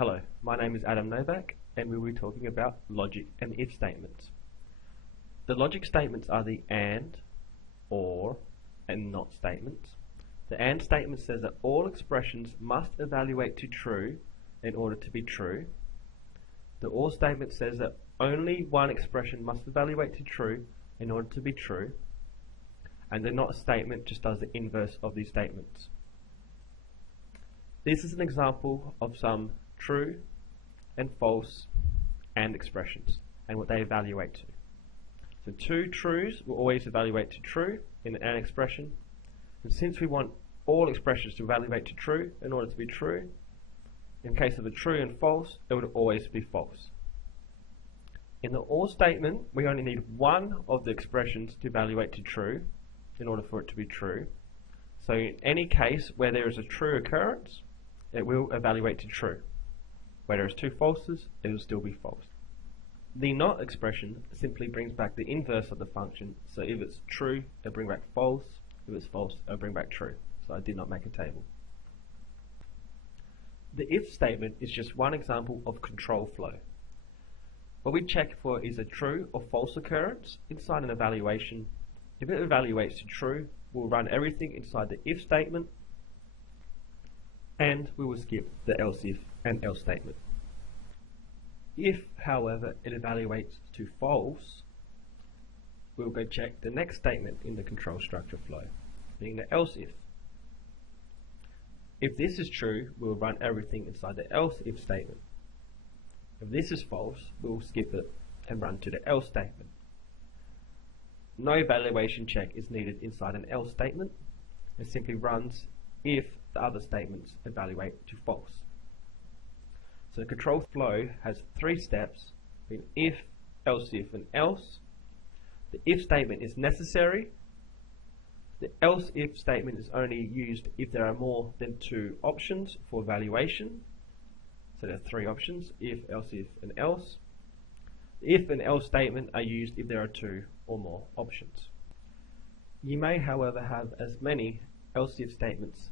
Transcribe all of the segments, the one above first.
Hello, my name is Adam Nowak and we will be talking about logic and if statements. The logic statements are the AND, OR, and NOT statements. The AND statement says that all expressions must evaluate to true in order to be true. The OR statement says that only one expression must evaluate to true in order to be true. And the NOT statement just does the inverse of these statements. This is an example of some true and false AND expressions and what they evaluate to. So two trues will always evaluate to true in an AND expression, and since we want all expressions to evaluate to true in order to be true, in case of a true and false, it would always be false. In the OR statement, we only need one of the expressions to evaluate to true in order for it to be true. So in any case where there is a true occurrence, it will evaluate to true. Where there is two falses, it will still be false. The NOT expression simply brings back the inverse of the function. So if it's true, it'll bring back false. If it's false, it'll bring back true. So I did not make a table. The if statement is just one example of control flow. What we check for is a true or false occurrence inside an evaluation. If it evaluates to true, we'll run everything inside the if statement, and we will skip the else if and else statement. If, however, it evaluates to false, we'll go check the next statement in the control structure flow, being the else if. If this is true, we'll run everything inside the else if statement. If this is false, we'll skip it and run to the else statement. No evaluation check is needed inside an else statement. It simply runs if the other statements evaluate to false. So the control flow has three steps, being if, else if, and else. The if statement is necessary. The else if statement is only used if there are more than two options for evaluation. So there are three options, if, else if, and else. The if and else statement are used if there are two or more options. You may, however, have as many else if statements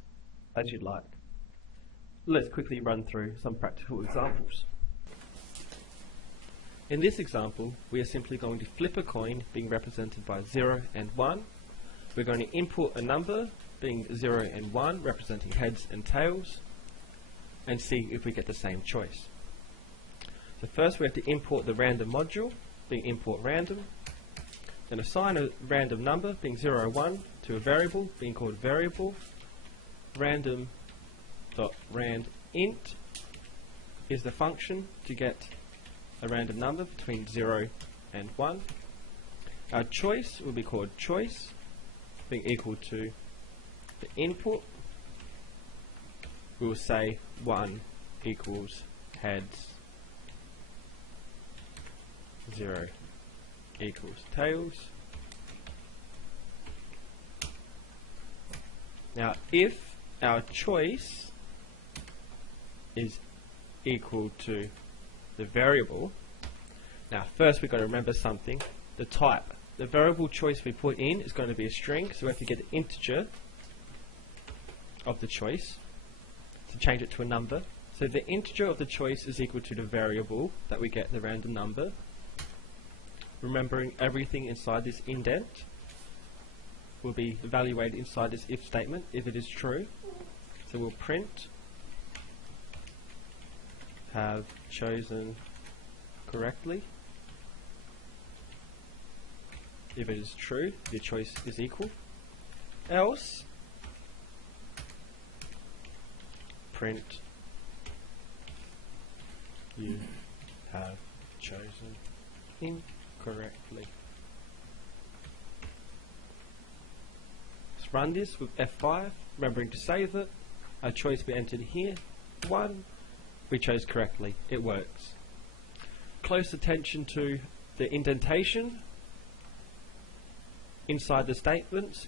as you'd like. Let's quickly run through some practical examples. In this example, we are simply going to flip a coin being represented by 0 and 1. We're going to input a number being 0 and 1 representing heads and tails and see if we get the same choice. So first we have to import the random module being import random, then assign a random number being 0 or 1 to a variable being called variable. Random.randInt is the function to get a random number between 0 and 1. Our choice will be called choice, being equal to the input. We will say 1 equals heads, 0 equals tails. Now if our choice is equal to the variable, now first we've got to remember something, the type. The variable choice we put in is going to be a string, so we have to get the integer of the choice to change it to a number. So the integer of the choice is equal to the variable that we get the random number. Remembering everything inside this indent will be evaluated inside this if statement if it is true. So we'll print have chosen correctly. If it is true, the choice is equal. Else, print you have chosen incorrectly. Let's run this with F5, remembering to save it. Our choice we entered here, 1, we chose correctly, it works. Close attention to the indentation inside the statements.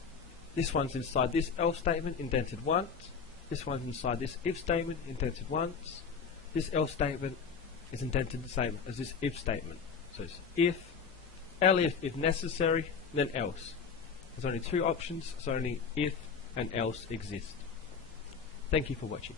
This one's inside this else statement, indented once. This one's inside this if statement, indented once. This else statement is indented the same as this if statement. So it's if, elif if necessary, then else. There's only two options, so only if and else exist. Thank you for watching.